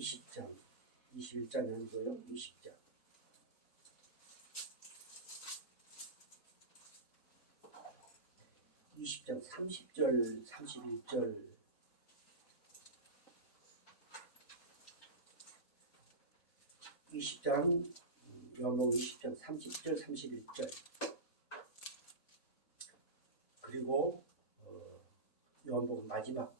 20장, 21장이 아니고요. 20장. 20장 30절, 31절, 20장, 요한복음 20장 30절, 31절, 그리고 요한복음 마지막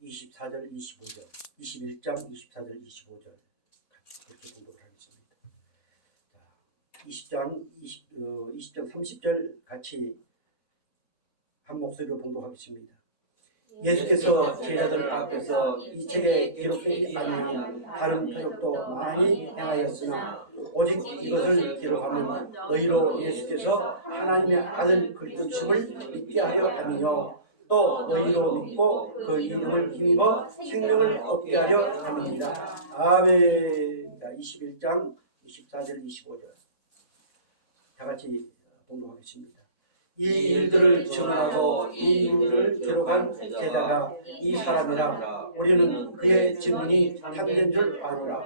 24절, 25절, 21장 24절, 25절 같이 그렇게 공부를 하겠습니다. 자, 20장 30절 같이 한 목소리로 봉독하겠습니다. 예수께서 제자들 앞에서 이 책에 기록되지 아니한 다른 표적도 많이 행하였으나 오직 이것을 기록하면 너희로 예수께서 하나님의 아들 그리스도심을 믿게 하려 함이요 또 너희로 믿고 그 이름을 힘입어 생명을 얻게 하려 함이니라. 아멘. 21장 24절 25절 다 같이 봉독하겠습니다. 이 일들을 증언하고 이 일들을 기록한 제자가 이 사람이라. 우리는 그의 증언이 참된 줄 아노라.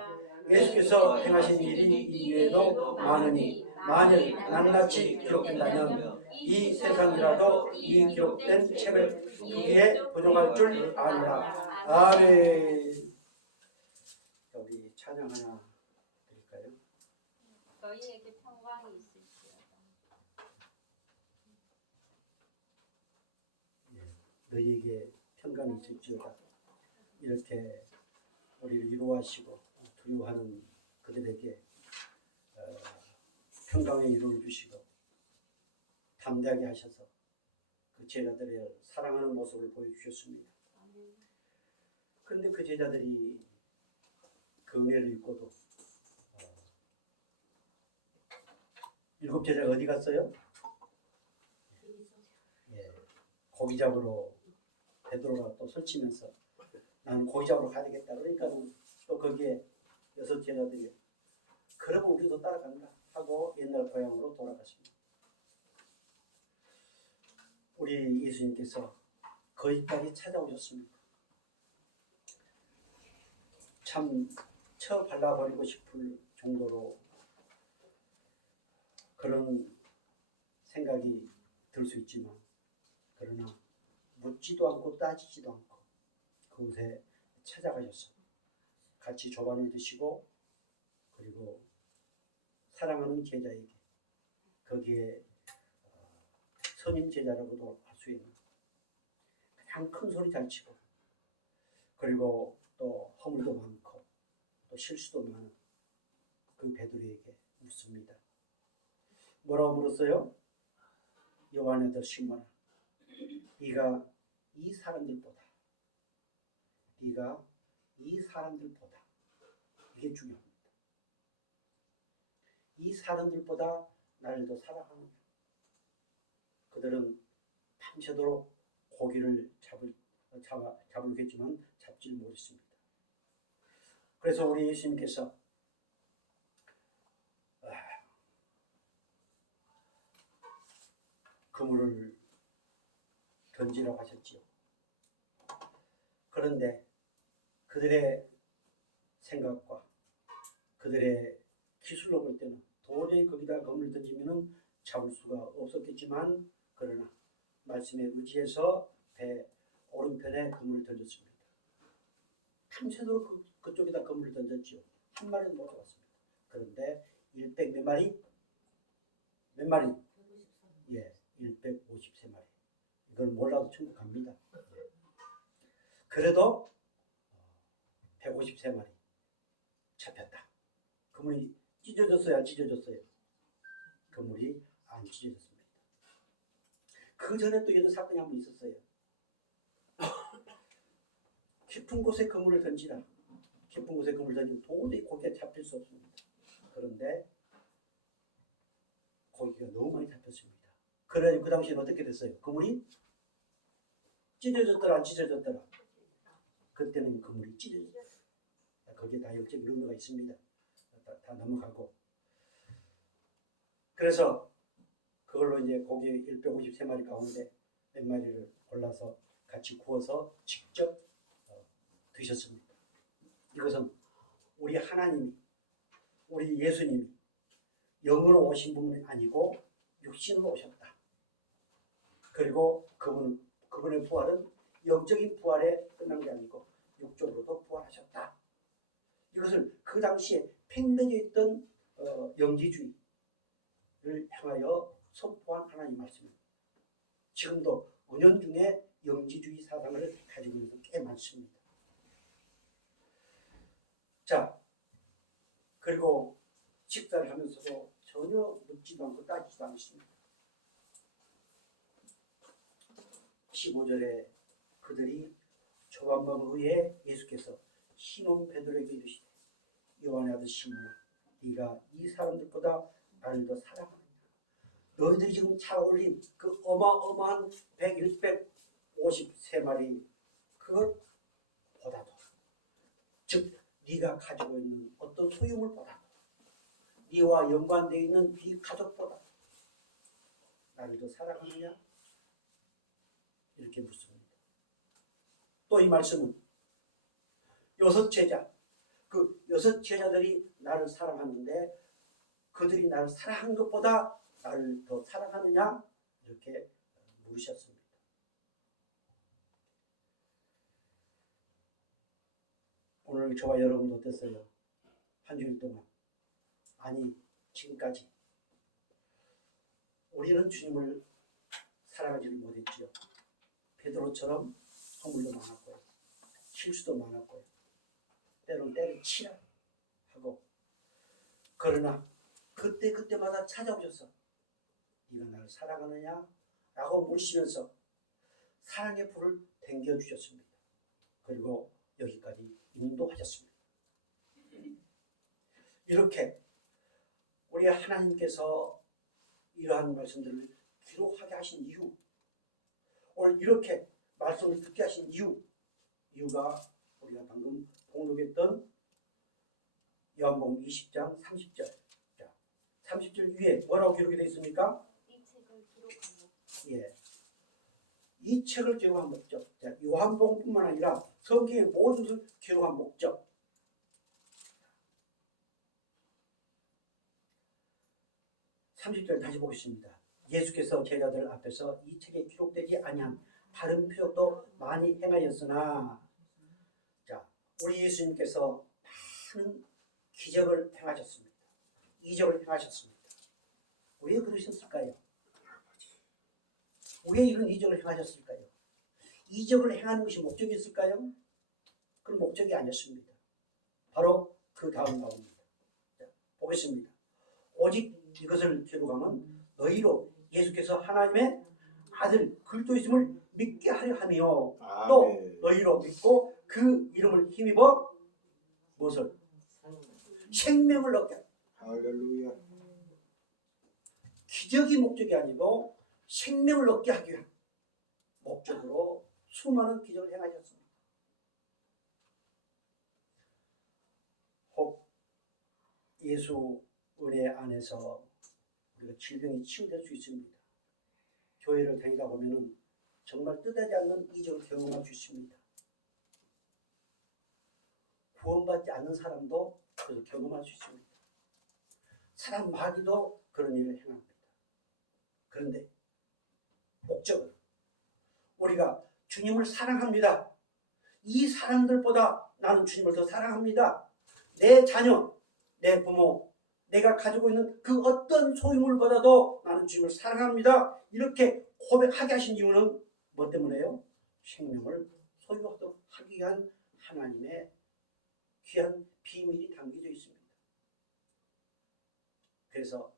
예수께서 행하신 일이 이외에도 많으니 만일 낱낱이 기록된다면 이 세상이라도 이 기록된 책을 크기에 부족할 줄 아노라. 아멘. 우리 찬양 하나 드릴까요? 너희에게 평강이 있을지어다. 너희에게 평강이 있을지어다. 이렇게 우리를 위로하시고 두려워하는 그들에게 평강의 위로를 주시고 담대하게 하셔서 그 제자들의 사랑하는 모습을 보여주셨습니다. 그런데 그 제자들이 그 은혜를 입고도 7 제자가 어디 갔어요? 고기 잡으러 베드로가 또 설치면서 나는 고기 잡으러 가야 되겠다. 그러니까 또 거기에 6 제자들이 그러면 우리도 따라간다 하고 옛날 고향으로 돌아갔습니다. 우리 예수님께서 거기까지 찾아오셨습니다. 참 쳐 발라버리고 싶을 정도로 그런 생각이 들 수 있지만 그러나 묻지도 않고 따지지도 않고 그곳에 찾아가셔서 같이 조반을 드시고 그리고 사랑하는 제자에게 거기에 선임 제자라고도 할 수 있는 그냥 큰 소리 잘 치고 그리고 또 허물도 많고 또 실수도 많은 그 베드로에게 묻습니다. 뭐라고 물었어요? 요한의 아들 시몬아, 네가 이 사람들보다 이게 중요합니다. 이 사람들보다 나를 더 사랑하느냐. 그들은 밤새도록 고기를 잡으겠지만 잡지를 못했습니다. 그래서 우리 예수님께서 그물을 던지라고 하셨지요. 그런데 그들의 생각과 그들의 기술로 볼 때는 도저히 거기다 그물을 던지면 잡을 수가 없었겠지만 그러나 말씀에 의지해서 배 오른편에 그물을 던졌습니다. 밤새도록 그쪽에다 그물을 던졌지요. 한 마리는 못 잡았습니다. 그런데 100 몇 마리? 몇 마리? 153마리. 이건 몰라도 천국 갑니다. 그래도 153마리 잡혔다. 그물이 찢어졌어요? 안 찢어졌어요? 그물이 안 찢어졌습니다. 그 전에 또 이런 사건이 한 번 있었어요. 깊은 곳에 그물을 던지라. 깊은 곳에 그물을 던지면 도저히 고기가 잡힐 수 없습니다. 그런데 고기가 너무 많이 잡혔습니다. 그래가지고 그 당시에는 어떻게 됐어요? 그물이 찢어졌더라 안 찢어졌더라? 그때는 그물이 찢어졌어요. 거기에 다 역적인 의미가 있습니다. 다 넘어가고 그래서 그걸로 이제 고기 153마리 가운데 몇 마리를 골라서 같이 구워서 직접 주셨습니다. 이것은 우리 하나님이, 우리 예수님이 영으로 오신 분이 아니고 육신으로 오셨다. 그리고 그분의 부활은 영적인 부활에 끝난 게 아니고 육적으로도 부활하셨다. 이것을 그 당시에 팽배해 있던 영지주의를 향하여 선포한 하나님 말씀입니다. 지금도 은연중에 영지주의 사상을 가지고 있는 게 꽤 많습니다. 자, 그리고 식사를 하면서도 전혀 묻지도 않고 따지지도 않습니다. 15절에 그들이 초반밤 후에 예수께서 시몬 베드로에게 이르시되 요한의 아들 시몬아 네가 이 사람들보다 나를 더 사랑하느냐. 너희들이 지금 차올린 그 어마어마한 153마리 그것보다도, 즉 네가 가지고 있는 어떤 소유물보다도, 네와 연관되어 있는 네 가족보다 나를 더 사랑하느냐? 이렇게 묻습니다. 또 이 말씀은 여섯 제자, 그 여섯 제자들이 나를 사랑하는데 그들이 나를 사랑한 것보다 나를 더 사랑하느냐? 이렇게 물으셨습니다. 오늘 저와 여러분도 어땠어요? 한 주일 동안, 아니 지금까지 우리는 주님을 사랑하지를 못했지요. 베드로처럼 허물도 많았고요, 실수도 많았고요, 때로는 때를 치라 하고, 그러나 그때마다 찾아오셔서 네가 나를 사랑하느냐? 라고 물으시면서 사랑의 불을 댕겨주셨습니다. 그리고 여기까지 인도하셨습니다. 이렇게 우리 하나님께서 이러한 말씀들을 기록하게 하신 이유, 오늘 이렇게 말씀을 듣게 하신 이유가 우리가 방금 봉독했던 요한복음 20장 30절. 자, 30절 위에 뭐라고 기록이 되어 있습니까? 이 책을 기록한 목적. 예, 이 책을 기록한 목적. 자, 요한복음뿐만 아니라 성경의 모든 것을 기록한 목적. 30절 다시 보겠습니다. 예수께서 제자들 앞에서 이 책에 기록되지 아니한 다른 표적도 많이 행하였으나, 자, 우리 예수님께서 많은 기적을 행하셨습니다. 이적을 행하셨습니다. 왜 그러셨을까요? 왜 이런 이적을 행하셨을까요? 이적을 행하는 것이 목적이었을까요? 그건 목적이 아니었습니다. 바로 그 다음 나옵니다. 자, 보겠습니다. 오직 이것을 기록하면 너희로 예수께서 하나님의 아들 그리스도이심을 믿게 하려 하며, 또 너희로 믿고 그 이름을 힘입어 무엇을? 생명을 얻게 하라. 할렐루야. 기적이 목적이 아니고 생명을 얻게 하기 위한 목적으로 수많은 기적을 행하셨습니다. 혹 예수 은혜 안에서 우리가 질병이 치유될 수 있습니다. 교회를 다니다 보면 정말 뜻하지 않는 이적을 경험할 수 있습니다. 구원받지 않는 사람도 그것을 경험할 수 있습니다. 사람 마귀도 그런 일을 행합니다. 그런데 목적은 우리가 주님을 사랑합니다. 이 사람들보다 나는 주님을 더 사랑합니다. 내 자녀, 내 부모, 내가 가지고 있는 그 어떤 소유물보다도 나는 주님을 사랑합니다. 이렇게 고백하게 하신 이유는 뭐 때문에요? 생명을 소유하도록 하기 위한 하나님의 귀한 비밀이 담겨져 있습니다. 그래서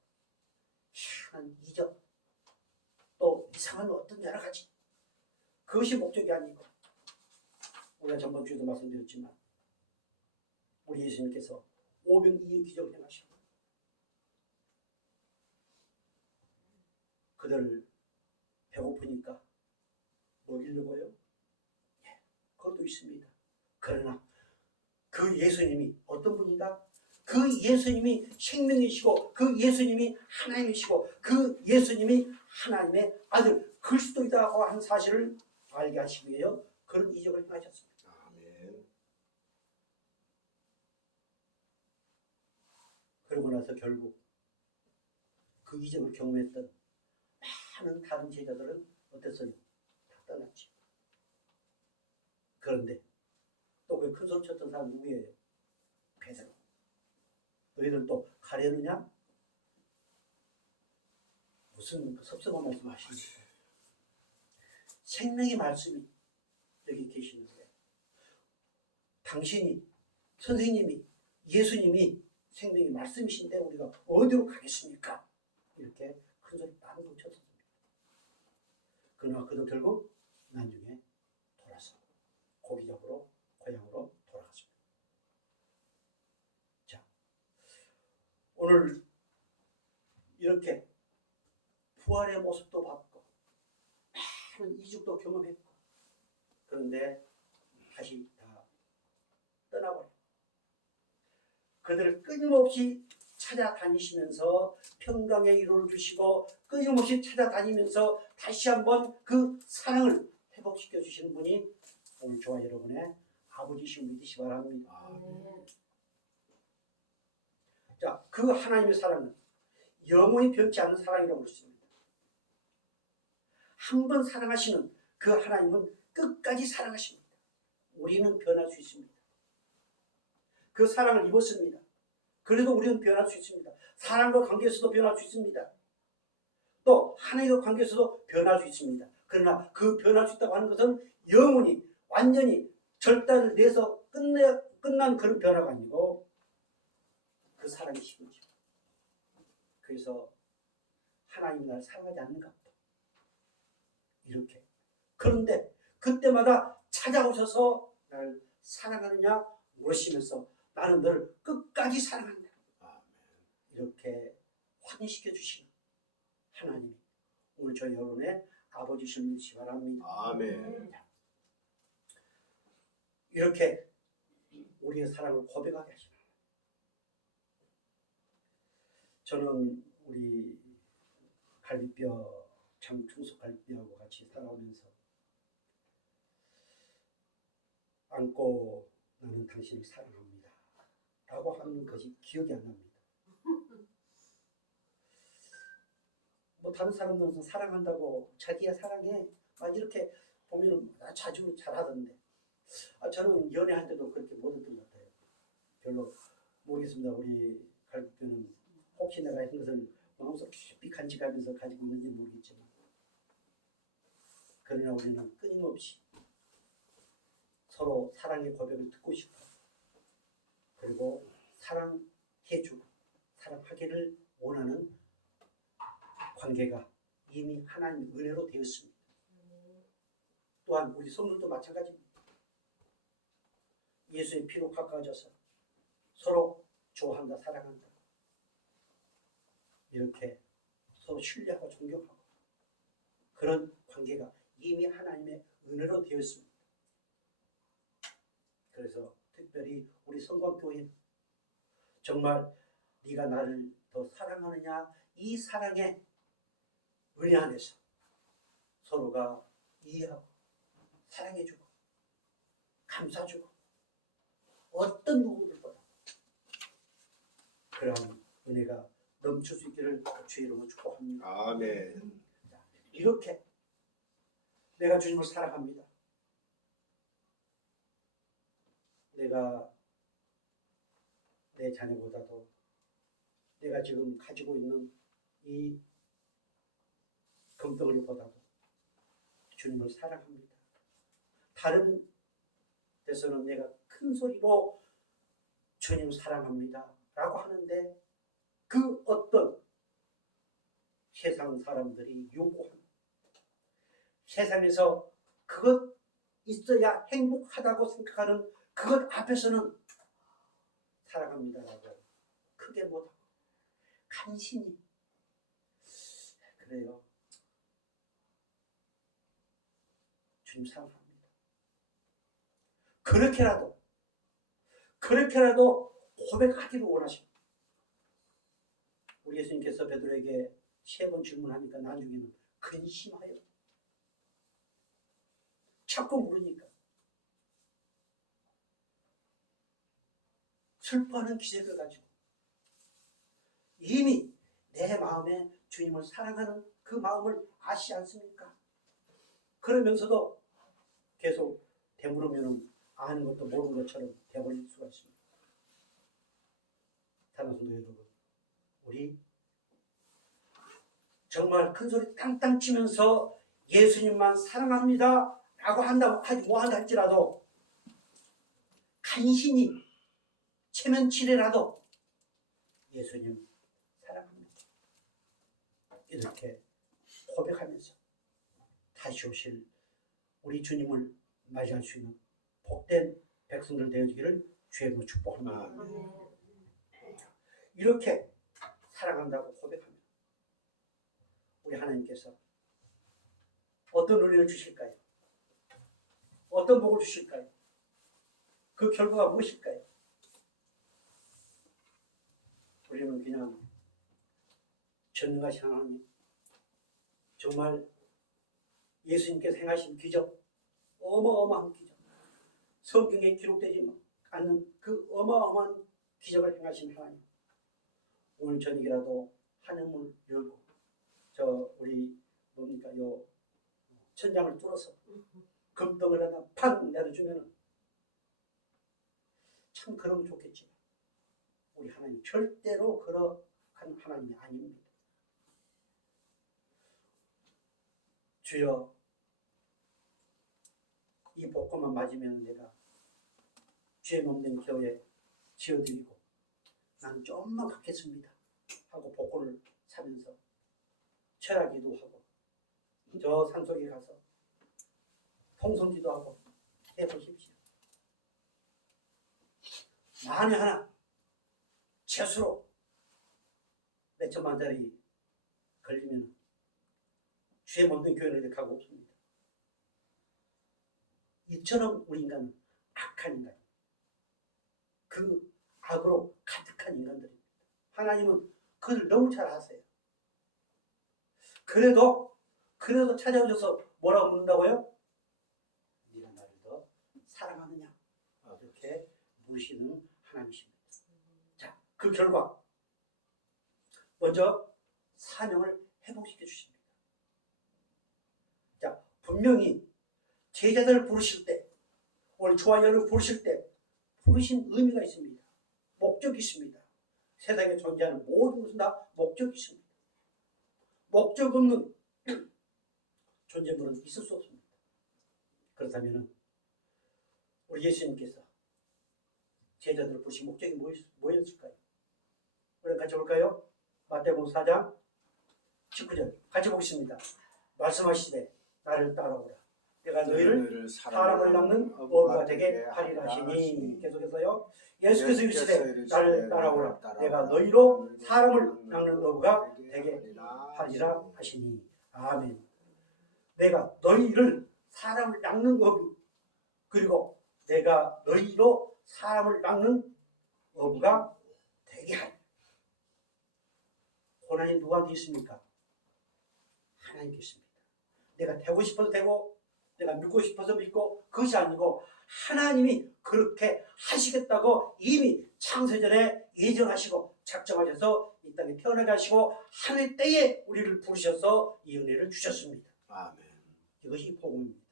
희한한 이적, 또 이상한 어떤 여러 가지, 그것이 목적이 아니고, 우리가 전번 주에도 말씀드렸지만 우리 예수님께서 오병이의 기적을 행하시고 그들 배고프니까 먹이려고요? 예, 그것도 있습니다. 그러나 그 예수님이 어떤 분이다? 그 예수님이 생명이시고, 그 예수님이 하나님이시고, 그 예수님이 하나님의 아들 그리스도이다고 하는 사실을 알게 하시기 위해 그런 이적을 행하셨습니다. 아멘. 그러고 나서 결국 그 이적을 경험했던 많은 다른 제자들은 어땠어요? 다 떠났지. 그런데 또 그 큰 소리 쳤던 사람 누구예요? 베드로. 너희들 또 가려느냐? 무슨 그 섭섭한 말씀 하십니까? 생명의 말씀이 여기 계시는데 당신이, 선생님이, 예수님이 생명의 말씀이신데 우리가 어디로 가겠습니까? 이렇게 큰 소리 많이 쳤습니다. 그러나 그도 결국 나중에 돌아서 고기 잡으러 고향으로 돌아갔습니다. 자, 오늘 이렇게 부활의 모습도 봤고 많은 이죽도 경험했고 그런데 다시 다 떠나버려. 그들을 끊임없이 찾아다니시면서 평강의 위로를 주시고 끊임없이 찾아다니면서 다시 한번 그 사랑을 회복시켜 주시는 분이 오늘 저와 여러분의 아버지신 믿으시 바랍니다. 자, 그 하나님의 사랑은 영원히 변치 않는 사랑이라고 그랬습니다. 한 번 사랑하시는 그 하나님은 끝까지 사랑하십니다. 우리는 변할 수 있습니다. 그 사랑을 입었습니다. 그래도 우리는 변할 수 있습니다. 사람과 관계에서도 변할 수 있습니다. 또 하나님과 관계에서도 변할 수 있습니다. 그러나 그 변할 수 있다고 하는 것은 영원히 완전히 절단을 내서 끝난 그런 변화가 아니고 그 사랑이 식으죠. 그래서 하나님이 나를 사랑하지 않는가 보다. 이렇게. 그런데 그때마다 찾아오셔서 나를 사랑하느냐 물으시면서 나는 너를 끝까지 사랑한다. 이렇게 확인시켜 주시는 하나님이 오늘 저희 여러분의 아버지신 믿으시 바랍니다. 아멘. 이렇게 우리의 사랑을 고백하게 하시는 저는 우리 갈비뼈 장충석 갈비뼈하고 같이 살아오면서 안고 나는 당신을 사랑합니다 라고 하는 것이 기억이 안 납니다. 뭐 다른 사람들은 사랑한다고 자기야 사랑해 막 이렇게 보면 자주 잘하던데 저는 연애할 때도 그렇게 못했던 것 같아요. 별로 모르겠습니다. 우리 갈비뼈는 혹시 내가 했던 것을 마음속 깊이 간직하면서 가지고 있는지 모르겠지만 그러나 우리는 끊임없이 서로 사랑의 고백을 듣고 싶어 그리고 사랑해주고 사랑하기를 원하는 관계가 이미 하나님의 은혜로 되었습니다. 또한 우리 성도도 마찬가지입니다. 예수의 피로 가까워져서 서로 좋아한다 사랑한다 이렇게 서로 신뢰하고 존경하고 그런 관계가 이미 하나님의 은혜로 되었습니다. 그래서 특별히 우리 성광교회는 정말 네가 나를 더 사랑하느냐 이 사랑의 은혜 안에서 서로가 이해하고 사랑해주고 감싸주고 어떤 부분들보다 그런 은혜가 넘칠 수 있기를 주의 이름으로 축복합니다. 아멘. 이렇게 내가 주님을 사랑합니다. 내가 내 자녀보다도 내가 지금 가지고 있는 이 금덩어리보다도 주님을 사랑합니다. 다른 데서는 내가 큰 소리로 주님 사랑합니다 라고 하는데 그 어떤 세상 사람들이 요구하는 세상에서 그것 있어야 행복하다고 생각하는 그것 앞에서는 사랑합니다라고 크게 못하고 간신히 그래요. 주님 사랑합니다. 그렇게라도 고백하기를 원하십니다. 우리 예수님께서 베드로에게 3번 질문하니까 나중에는 근심하여 자꾸 물으니까 슬퍼하는 기색을 가지고 이미 내 마음에 주님을 사랑하는 그 마음을 아시지 않습니까? 그러면서도 계속 되물으면 아는 것도 모르는 것처럼 되버릴 수가 있습니다. 사랑하는 성도 여러분, 우리 정말 큰 소리 땅땅 치면서 예수님만 사랑합니다 라고 한다 할지라도 간신히 체면치레라도 예수님 사랑합니다 이렇게 고백하면서 다시 오실 우리 주님을 맞이할 수 있는 복된 백성들 되어지기를 주의 이름으로 축복합니다. 이렇게 사랑한다고 고백합니다. 우리 하나님께서 어떤 은혜를 주실까요? 어떤 복을 주실까요? 그 결과가 무엇일까요? 우리는 그냥 전능하신 하나님, 정말 예수님께서 행하신 기적, 어마어마한 기적, 성경에 기록되지 않는 그 어마어마한 기적을 행하신 하나님, 오늘 저녁이라도 하늘문을 열고 우리 뭡니까 요 천장을 뚫어서 금덩을 하나 팍 내려주면 참 그러면 좋겠지만 우리 하나님 절대로 그러한 하나님이 아닙니다. 주여, 이 복권만 맞으면 내가 죄 없는 교회 지어드리고 나는 좀만 갖겠습니다 하고 복권을 사면서 철학기도 하고 저 산속에 가서 통성기도 하고 해보십시오. 만에 하나 재수로 몇 천만짜리 걸리면 죄 없는 교회는 가고 없습니다. 이처럼 우리 인간은 악한 인간, 그 악으로 가득한 인간들입니다. 하나님은 그들 너무 잘 아세요. 그래도 찾아오셔서 뭐라고 묻는다고요? 네가 나를 더 사랑하느냐? 이렇게 물으시는 하나님이십니다. 자, 그 결과 먼저 사명을 회복시켜 주십니다. 자, 분명히 제자들을 부르실 때, 오늘 저와 여러분을 부르실 때 부르신 의미가 있습니다. 목적이 있습니다. 세상에 존재하는 모든 것은 다 목적이 있습니다. 목적 없는 존재물은 있을 수 없습니다. 그렇다면 우리 예수님께서 제자들을 부르신 목적이 뭐였을까요? 우리 같이 볼까요? 마태복음 4장 19절 같이 보겠습니다. 말씀하시되 나를 따라오라. 내가 너희를 사람을 낚는 어부가 되게 하리라 하시니. 계속해서요. 예수께서 이르시되 나를 따라오라. 내가 너희로 사람을 낚는 어부가 되게 하리라 하시니. 아멘. 내가 너희를 사람을 낚는 어부, 그리고 내가 너희로 사람을 낚는 어부가 되게 하리라. 고난이 누구한테 있습니까? 하나님께 있습니다. 내가 되고 싶어서 되고 내가 믿고 싶어서 믿고, 그것이 아니고 하나님이 그렇게 하시겠다고 이미 창세전에 예정하시고 작정하셔서 이 땅에 태어나게 하시고 하늘 때에 우리를 부르셔서 이 은혜를 주셨습니다. 아멘. 이것이 복음입니다.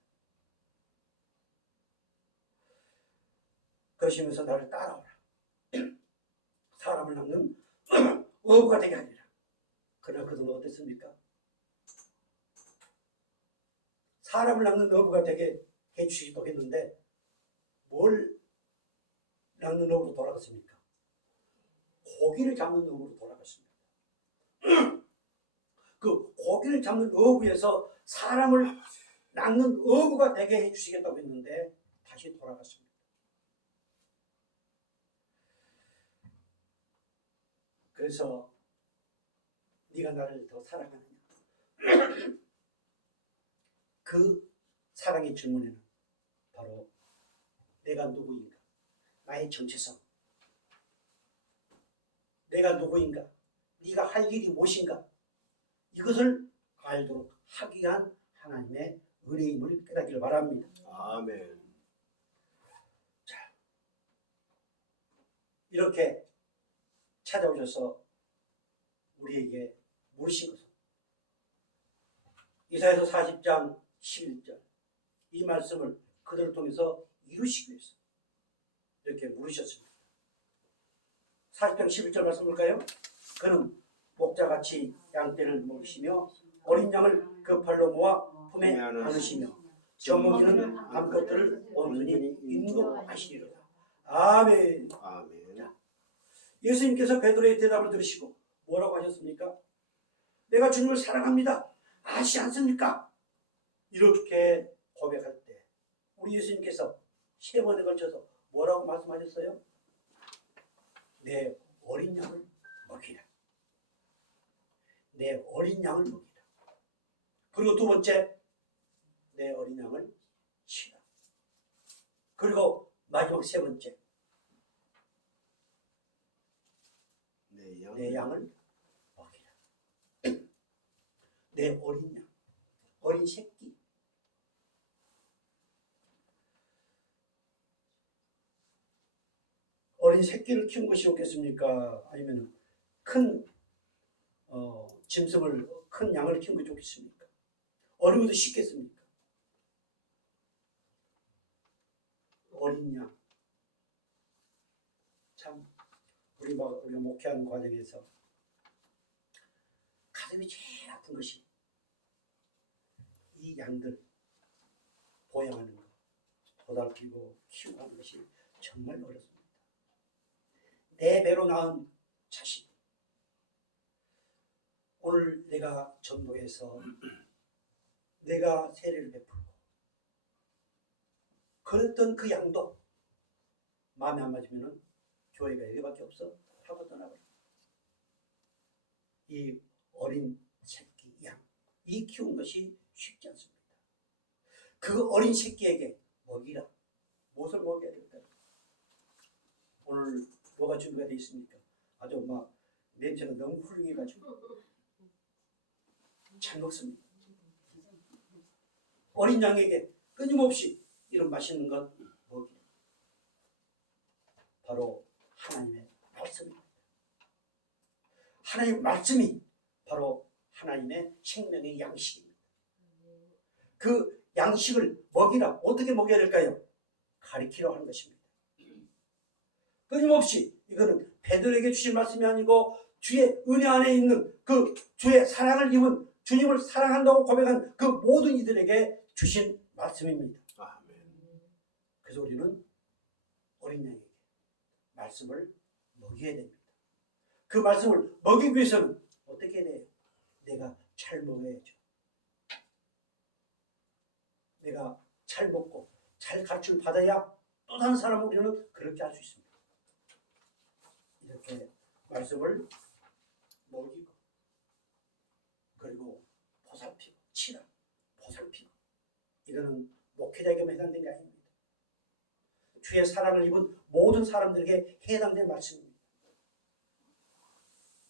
그러시면서 나를 따라오라. 사람을 낚는 어부가 되게 하리라. 그러나 그들은 어땠습니까? 사람을 낚는 어부가 되게 해주시기도 했는데 뭘 낚는 어부로 돌아갔습니까? 고기를 잡는 어부로 돌아갔습니다. 그 고기를 잡는 어부에서 사람을 낚는 어부가 되게 해주시겠다고 했는데 다시 돌아갔습니다. 그래서 네가 나를 더 사랑하느냐? 그 사랑의 질문에는 바로 내가 누구인가? 나의 정체성, 내가 누구인가? 네가 할 일이 무엇인가? 이것을 알도록 하기 위한 하나님의 은혜임을 깨닫기를 바랍니다. 아멘. 자, 이렇게 찾아오셔서 우리에게 물으신 것은 이사야서 40장 11절 이 말씀을 그들을 통해서 이루시기 위해서 이렇게 물으셨습니다. 40장 11절 말씀 볼까요? 그는 목자같이 양떼를 먹이시며 어린 양을 그 팔로 모아 품에 안으시며 젖먹이는 암컷들을 온순히 인도하시리로다. 아멘. 아멘. 예수님께서 베드로의 대답을 들으시고 뭐라고 하셨습니까? 내가 주님을 사랑합니다. 아시지 않습니까? 이렇게 고백할 때 우리 예수님께서 3번에 걸쳐서 뭐라고 말씀하셨어요? 내 어린 양을 먹이라. 내 어린 양을 먹이라. 그리고 2번째, 내 어린 양을 치라. 그리고 마지막 3번째, 내 양을 먹이라. 내 어린 양, 어린 새끼. 어린 새끼를 키운 것이 좋겠습니까? 아니면 큰 짐승을, 큰 양을 키운 것이 좋겠습니까? 어린 것도 쉽겠습니까? 어린 양. 참 우리가 목회하는 과정에서 가슴이 제일 아픈 것이 이 양들 보양하는 것, 보살피고 키우고 하는 것이 정말 어렵습니다. 내 배로 낳은 자식. 오늘 내가 전도해서 내가 세례를 베풀고 그랬던 그 양도 마음에 안 맞으면 교회가 여기밖에 없어 하고 떠나버립니다. 이 어린 새끼 양, 이 키우는 것이 쉽지 않습니다. 그 어린 새끼에게 먹이라. 무엇을 먹여야 될까요? 오늘 뭐가 준비가 되어 있습니까? 아주 막 냄새가 너무 훌륭해가지고 잘 먹습니다. 어린 양에게 끊임없이 이런 맛있는 것 먹이라. 바로 하나님의 말씀입니다. 하나님의 말씀이 바로 하나님의 생명의 양식입니다. 그 양식을 먹이라. 어떻게 먹여야 될까요? 가리키려 하는 것입니다. 끊임없이 이거는 베드로에게 주신 말씀이 아니고 주의 은혜 안에 있는 그 주의 사랑을 입은 주님을 사랑한다고 고백한 그 모든 이들에게 주신 말씀입니다. 아멘. 그래서 우리는 어린 양에게 말씀을 먹여야 됩니다. 그 말씀을 먹이기 위해서는 어떻게 해야 돼요? 내가 잘 먹어야죠. 내가 잘 먹고 잘 가르침을 받아야 또 다른 사람을 우리는 그렇게 할 수 있습니다. 이렇게 말씀을 먹이고 그리고 보살피고 치라. 보살피고 이거는 목회자에게만 해당된 게 아닙니다. 주의 사랑을 입은 모든 사람들에게 해당된 말씀입니다.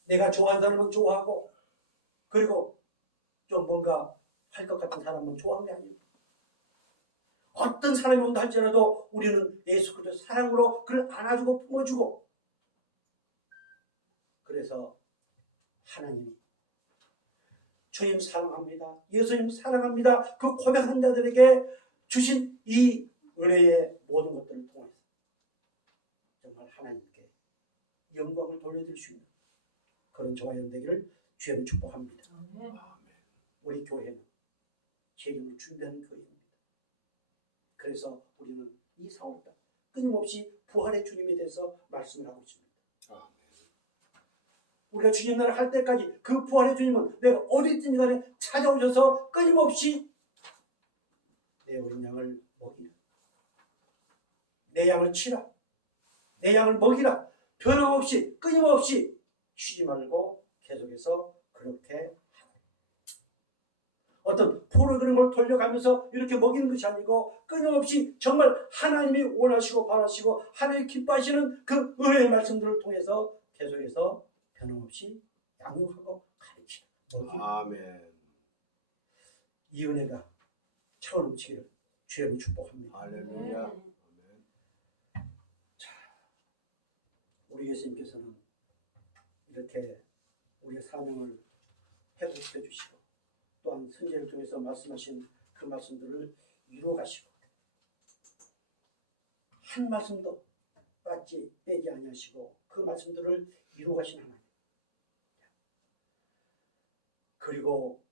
내가 좋아하는 사람은 좋아하고 그리고 좀 뭔가 할 것 같은 사람은 좋아하는 게 아닙니다. 어떤 사람이 온다 할지라도 우리는 예수 그리스도 사랑으로 그를 안아주고 품어주고 그래서 하나님이 주님 사랑합니다. 예수님 사랑합니다. 그 고백한 자들에게 주신 이 은혜의 모든 것들을 통해서 정말 하나님께 영광을 돌려드릴 수 있는 그런 저와 여러분 되기를 주님을 축복합니다. 아멘. 우리 교회는 재림을 준비하는 교회입니다. 그래서 우리는 이 4월달 끊임없이 부활의 주님에 대해서 말씀을 하고 있습니다. 아멘. 우리가 주님 나라를 할 때까지 그 부활의 주님은 내가 어디든지 간에 찾아오셔서 끊임없이 내 어린 양을 먹이라. 내 양을 치라. 내 양을 먹이라. 변함없이 끊임없이 쉬지 말고 계속해서 그렇게 하라. 어떤 프로그램 걸 돌려가면서 이렇게 먹이는 것이 아니고 끊임없이 정말 하나님이 원하시고 바라시고 하나님이 기뻐하시는 그 은혜의 말씀들을 통해서 계속해서 변함없이 양육하고 가르치라. 먹이라. 아멘. 이 은혜가 차고 넘치기를 주님을 축복합니다. 할렐루야. 아멘. 우리 예수님께서는 이렇게 우리의 사명을 회복시켜 주시고 또한 선지를 통해서 말씀하신 그 말씀들을 이루어 가시고 한 말씀도 빼지 아니하시고 그 말씀들을 이루어 가신 하나님, 그리고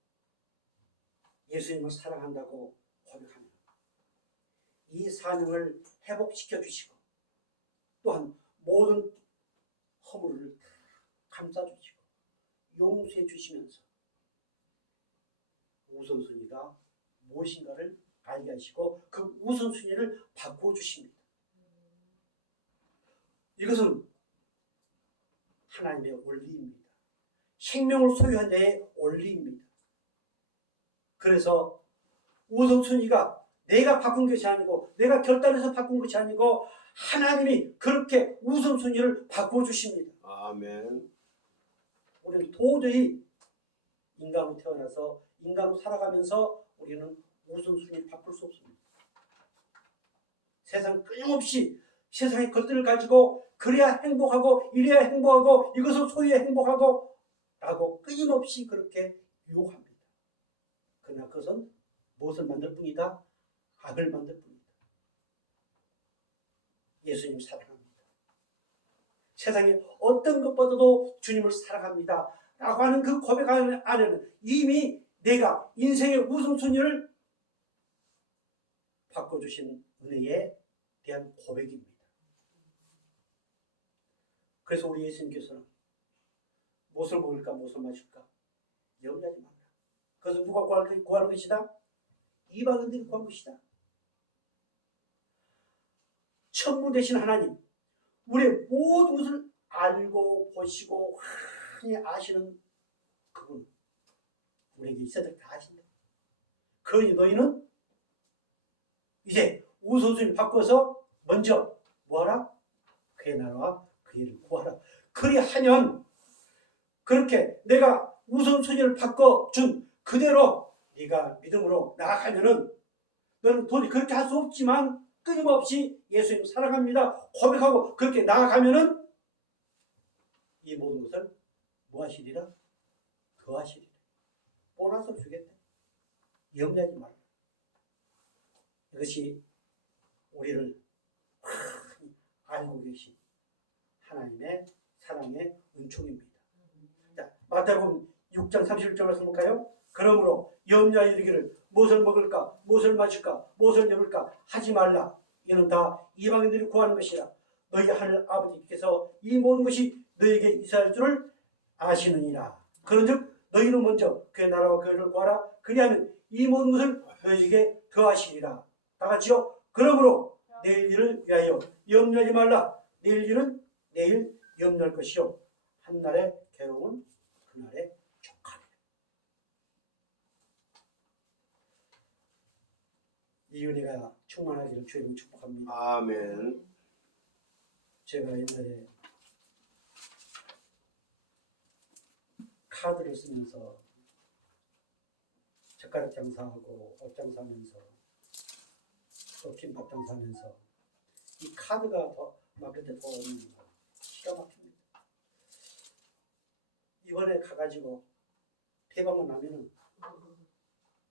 예수님을 사랑한다고 고백하며 이 사명을 회복시켜 주시고 또한 모든 허물을 감싸 주시고 용서해 주시면서 우선순위가 무엇인가를 알게 하시고 그 우선순위를 바꾸어 주십니다. 이것은 하나님의 원리입니다. 생명을 소유한 자의 원리입니다. 그래서 우선순위가 내가 바꾼 것이 아니고 내가 결단해서 바꾼 것이 아니고 하나님이 그렇게 우선순위를 바꿔주십니다. 아멘. 우리는 도저히 인간으로 태어나서 인간으로 살아가면서 우리는 우선순위를 바꿀 수 없습니다. 세상 끊임없이 세상의 것들을 가지고 그래야 행복하고 이래야 행복하고 이것을 소유해 행복하고 라고 끊임없이 그렇게 유혹합니다. 그러나 그것은 무엇을 만들 뿐이다? 악을 만들 뿐이다. 예수님 사랑합니다. 세상에 어떤 것보다도 주님을 사랑합니다 라고 하는 그 고백 안에는 이미 내가 인생의 우선순위를 바꿔주신 은혜에 대한 고백입니다. 그래서 우리 예수님께서는 무엇을 먹을까 무엇을 마실까 염려하지 말라. 그것을 누가 구하는 것이다? 이방인들이 구한 것이다. 천부 되신 하나님, 우리의 모든 것을 알고 보시고 흔히 아시는 그분, 우리에게 있어야 될 다 아신다. 그러니 너희는 이제 우선순위를 바꿔서 먼저 뭐하라? 그의 나라와 그의 일을 구하라. 그리하면 그렇게 내가 우선순위를 바꿔준 그대로 네가 믿음으로 나아가면은 너는 도저히 그렇게 할 수 없지만 끊임없이 예수님 사랑합니다 고백하고 그렇게 나아가면은 이 모든 것을 무하시리라? 더하시리라. 보너스를 주겠다. 염려하지 말라. 이것이 우리를 많이 알고 계신 하나님의 사랑의 은총입니다. 자, 마태복음 6장 31절 말씀 볼까요? 그러므로 염려하여 이르기를 무엇을 먹을까 무엇을 마실까 무엇을 입을까 하지 말라. 이는 다 이방인들이 구하는 것이라. 너희 하늘 아버지께서 이 모든 것이 너희에게 있어야 할 줄을 아시느니라. 그런즉 너희는 먼저 그의 나라와 그의 일을 구하라. 그리하면 이 모든 것을 너희에게 더하시리라. 다 같이요. 그러므로 내일 일을 위하여 염려하지 말라. 내일 일은 내일 염려할 것이요 한날의 괴로움은 그날의 족하리라. 이 은혜가 충만하기를 주님을 축복합니다. 아멘. 제가 옛날에 카드를 쓰면서 젓가락 장사하고 옷 장사하면서 또 김밥 장사하면서 이 카드가 막힐 때 보면 기가 막힙니다. 이번에 가가지고 대박만 나면은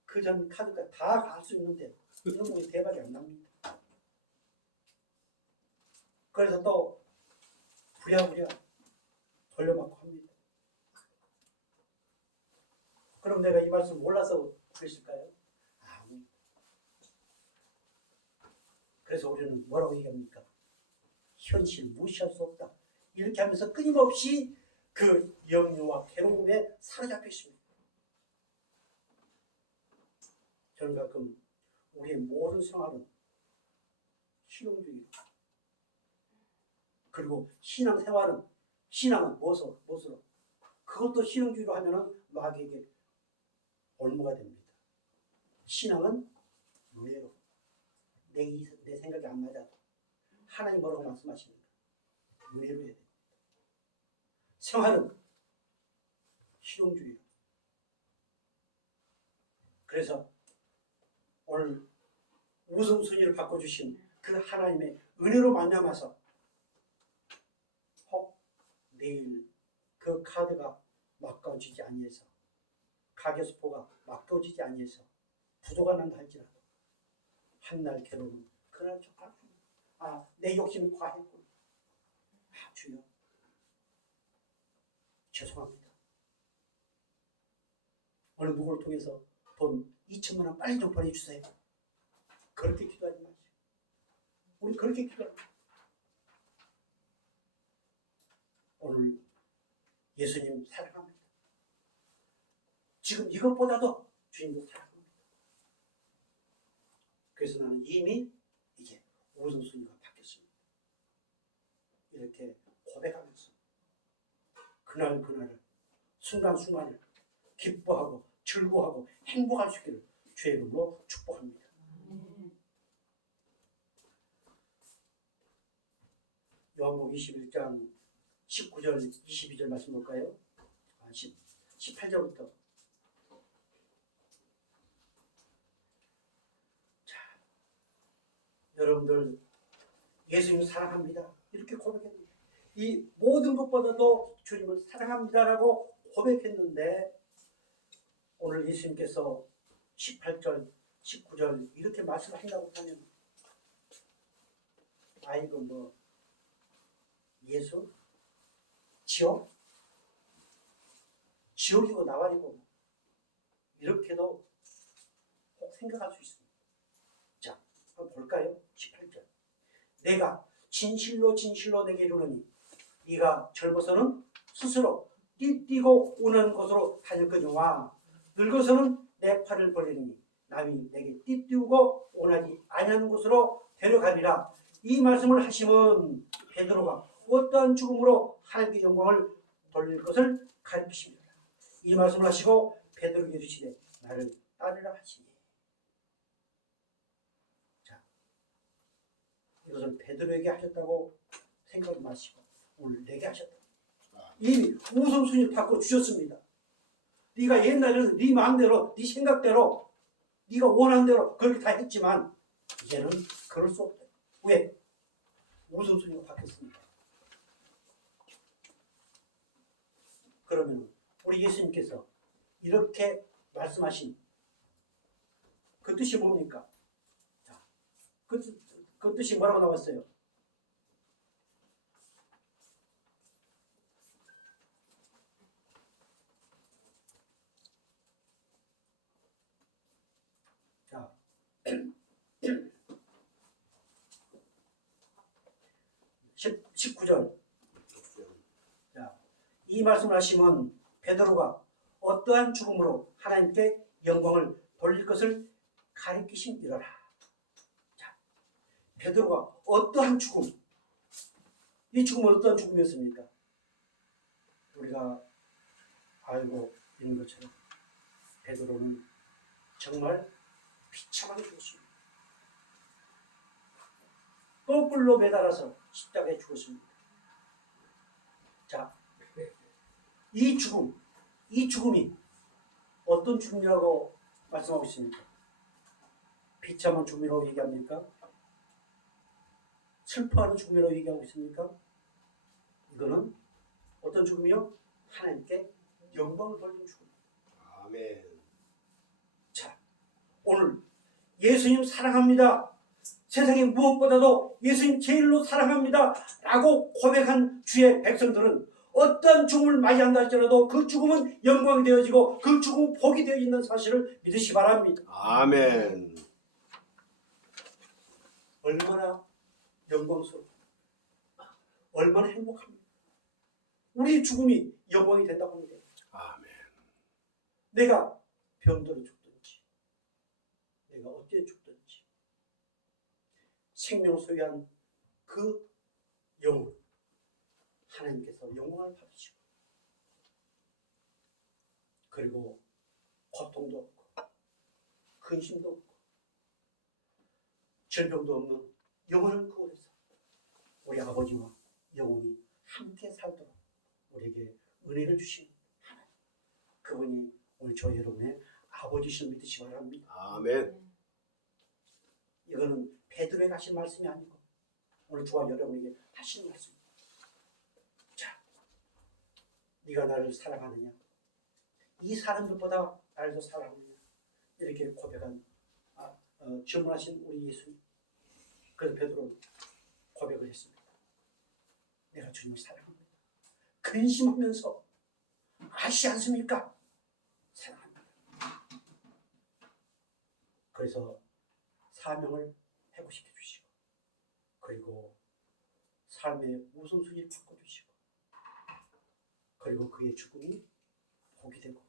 그 전 카드가 다 갈 수 있는데 이런 거 대박이 안 납니다. 그래서 또 부랴부랴 돌려막고 합니다. 그럼 내가 이 말씀 몰라서 그랬을까요? 아닙니다. 그래서 우리는 뭐라고 얘기합니까? 현실 무시할 수 없다. 이렇게 하면서 끊임없이 그 염려와 괴로움에 사로잡혀 있습니다. 저는 가끔 우리의 모든 생활은 실용주의 그리고 신앙생활은 신앙은 무엇으로? 그것도 실용주의로 하면은 마귀에게 올무가 됩니다. 신앙은 은혜로 내 생각이 안 맞아도 하나님 뭐라고 말씀하십니까? 은혜로 해야 됩니다. 생활은 실용주의로. 그래서 오늘 우선순위를 바꿔주신 그 하나님의 은혜로 만나면서 혹 내일 그 카드가 막아지지 아니해서 가게 수포가 막아지지 아니해서 부도가 난다 할지라도 한날 괴로움은 그날 족하고 내 욕심이 과했군. 주여 죄송합니다. 어느 누구를 통해서 돈 2천만 원 빨리 좀 보내주세요. 그렇게 기도하지 마시고 우리 그렇게 기도합니다. 오늘 예수님 사랑합니다. 지금 이것보다도 주님을 사랑합니다. 그래서 나는 이미 이제 우선순위가 바뀌었습니다. 이렇게 고백하면서 그날을 순간순간을 기뻐하고 즐거워하고 행복할 수 있기를 주의 이름으로 축복합니다. 요한복음 21장 19절 22절 말씀 볼까요? 18절부터 자, 여러분들 예수님 사랑합니다 이렇게 고백했는데 이 모든 것보다도 주님을 사랑합니다라고 고백했는데 오늘 예수님께서 18절 19절 이렇게 말씀하신다고 하면 이거 뭐 예수? 지옥이고 나발이고 이렇게도 꼭 생각할 수 있습니다. 자, 한번 볼까요? 18절 내가 진실로 진실로 내게 이르노니 네가 젊어서는 스스로 띠뛰고 오는 곳으로 다닐거니와 늙어서는 내 팔을 벌리니 남이 내게 띠뛰고 오나지 아니하는 곳으로 데려가리라. 이 말씀을 하시면 베드로가 어떠한 죽음으로 하나님께 영광을 돌릴 것을 가르치십니다. 이 말씀을 하시고 베드로에게 이르시되 나를 따르라 하시니. 자, 이것을 베드로에게 하셨다고 생각하지 마시고 오늘 내게 하셨다. 이미 우선순위를 바꿔주셨습니다. 네가 옛날에는 네 마음대로 네 생각대로 네가 원하는 대로 그렇게 다 했지만 이제는 그럴 수 없다. 왜? 우선순위가 바뀌었습니다. 그러면 우리 예수님께서 이렇게 말씀하신 그 뜻이 뭡니까? 자, 그 뜻이 뭐라고 나왔어요? 자, 19절. 자, 이 말씀을 하시면 베드로가 어떠한 죽음으로 하나님께 영광을 돌릴 것을 가리키심이로라. 자, 베드로가 어떠한 죽음, 이 죽음은 어떠한 죽음이었습니까? 우리가 알고 있는 것처럼 베드로는 정말 비참하게 죽었습니다. 뿔로 매달아서 십자가에 죽었습니다. 자, 이 죽음이 어떤 죽음이라고 말씀하고 있습니까? 비참한 죽음이라고 얘기합니까? 슬퍼하는 죽음이라고 얘기하고 있습니까? 이거는 어떤 죽음이요? 하나님께 영광을 돌리는 죽음. 아멘. 자, 오늘 예수님 사랑합니다. 세상에 무엇보다도 예수님 제일로 사랑합니다 라고 고백한 주의 백성들은 어떤 죽음을 맞이한다 할지라도 그 죽음은 영광이 되어지고 그 죽음은 복이 되어 있는 사실을 믿으시 바랍니다. 아멘. 얼마나 영광스럽고 얼마나 행복합니다. 우리 죽음이 영광이 된다고 합니다. 아멘. 내가 병들어 죽든지 내가 어디에 죽든지 생명을 소유한 그 영혼 하나님께서 영광을 받으시고 그리고 고통도 없고 근심도 없고 질병도 없는 영원한 그곳에서 우리 아버지와 영혼이 함께 살도록 우리에게 은혜를 주신 하나님, 그분이 오늘 저 여러분의 아버지신 믿으시 바랍니다. 아멘. 이거는 베드로에게 하신 말씀이 아니고 오늘 저와 여러분에게 하신 말씀입니다. 자, 네가 나를 사랑하느냐? 이 사람들보다 나를 더 사랑합니다. 이렇게 고백한 주문하신 우리 예수님. 그래서 베드로 고백을 했습니다. 내가 주님을 사랑합니다. 근심하면서 아시지 않습니까? 사랑합니다. 그래서 사명을 회복시켜 주시고 그리고 삶의 우선순위를 바꿔주시고 그리고 그의 죽음이 복이 되고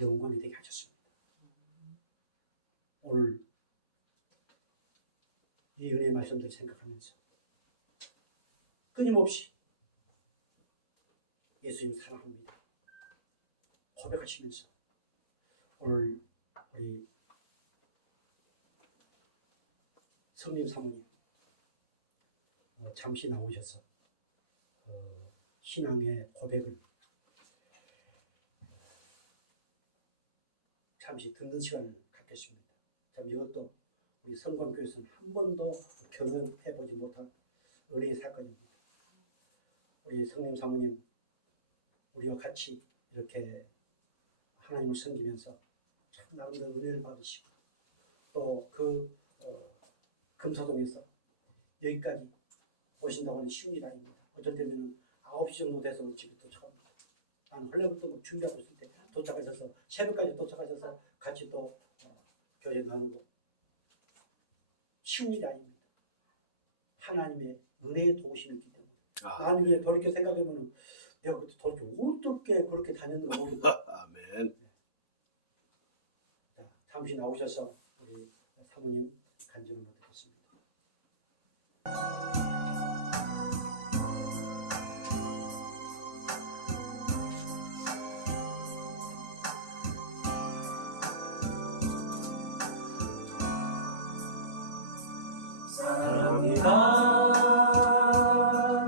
영광이 되게 하셨습니다. 오늘 이 은혜의 말씀들 생각하면서 끊임없이 예수님 사랑합니다 고백하시면서 오늘 우리 성림 사모님 잠시 나오셔서 신앙의 고백을 잠시 듣는 시간을 갖겠습니다. 참 이것도 우리 성광교회에서는 한 번도 경험해보지 못한 은혜의 사건입니다. 우리 성림 사모님 우리와 같이 이렇게 하나님을 섬기면서 참 나름대로 은혜를 받으시고 또 그 금사동에서 여기까지 오신다고 하는 쉬운 일 아닙니다. 어쩔 때는 9시 정도 돼서 집에 도착합니다. 난 원래부터 뭐 준비하고 있을 때 도착하셔서 새벽까지 도착하셔서 같이 또 교제 나누고 쉬운 일이 아닙니다. 하나님의 은혜의 도우심이 있기 때문에 나는 이제 돌이켜 생각해보면 내가 그때 돌이켜 어떻게 그렇게 다녔는가 모르겠다. 아멘. 자, 잠시 나오셔서 우리 사모님 간증을 듣겠습니다. 사랑합니다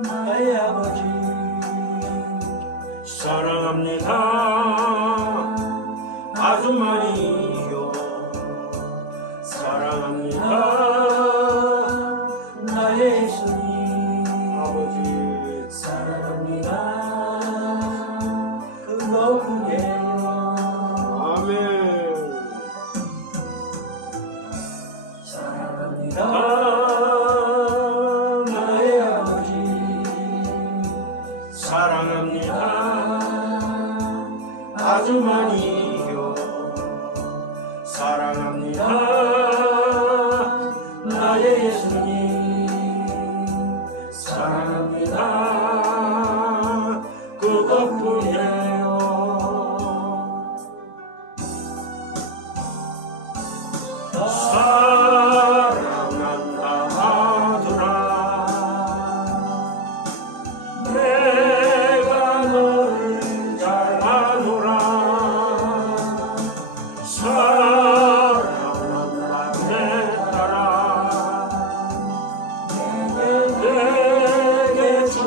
나의 아버지 사랑합니다 아주 많이요 사랑합니다 나의 예수님 아버지 사랑합니다 그것뿐이에요 아멘. 사랑합니다 사랑합니다 아주 많이요 사랑합니다 나의 예수님 사랑합니다 그것뿐이에요 사랑한다 아들아 내가 너를 잘 아노라 사랑한다 내 딸아 내게 좀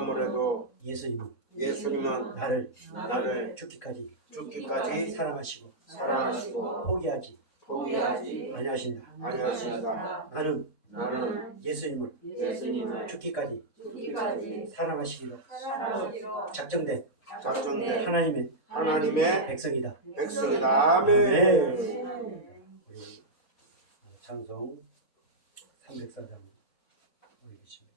아무래도 예수님은 나를 죽기까지 죽기까지 사랑하시고 사랑하시고 포기하지 아니하신다. 나는 예수님을 죽기까지 사랑하시기로 작정된 하나님의 백성이다. 아멘. 우리 찬송 304장 올리겠습니다.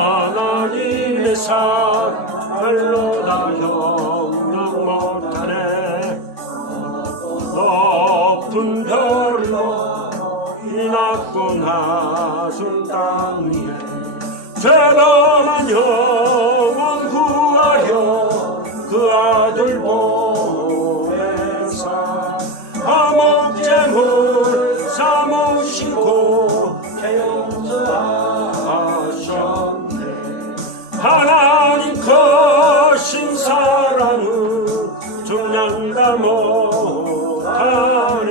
하나님의 사랑로 다 형용 못하네. 높은 별로 이 낮고 낮은 땅 위에 죄범한 영혼 구하여 그 아들 보혜사 화목제물 삼으시고 용서하셨네. 하나님 크신 사랑은 중량다 못하네.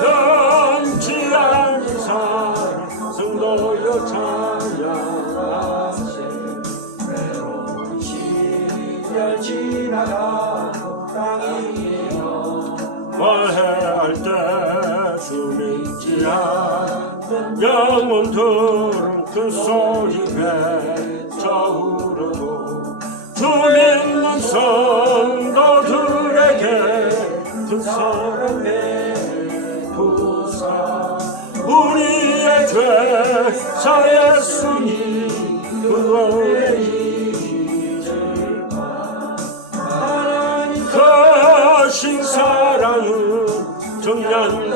변치 않는 사랑 승도여 찬양하세. 외로운 시절 지나가고 땅이여 말해할 때 주 믿지 않는 영혼들은 큰 소리 외쳐 부르고 주 믿는 성도들에게 큰 사랑 베푸사. 우리의 죄사 예수님 그거에 잊을까. 하나님 크신 사랑은 정량